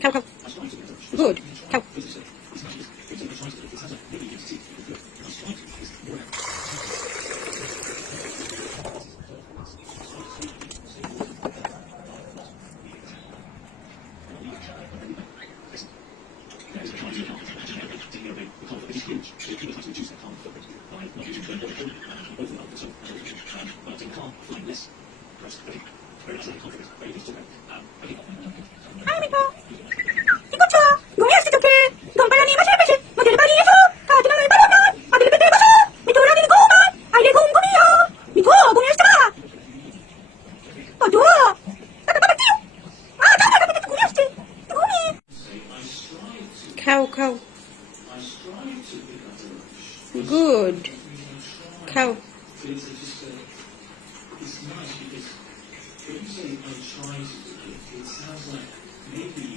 Cow, cow. Good. Cow. Cow, cow. Good. Cow. It's nice because when you say I try to do it, it sounds like maybe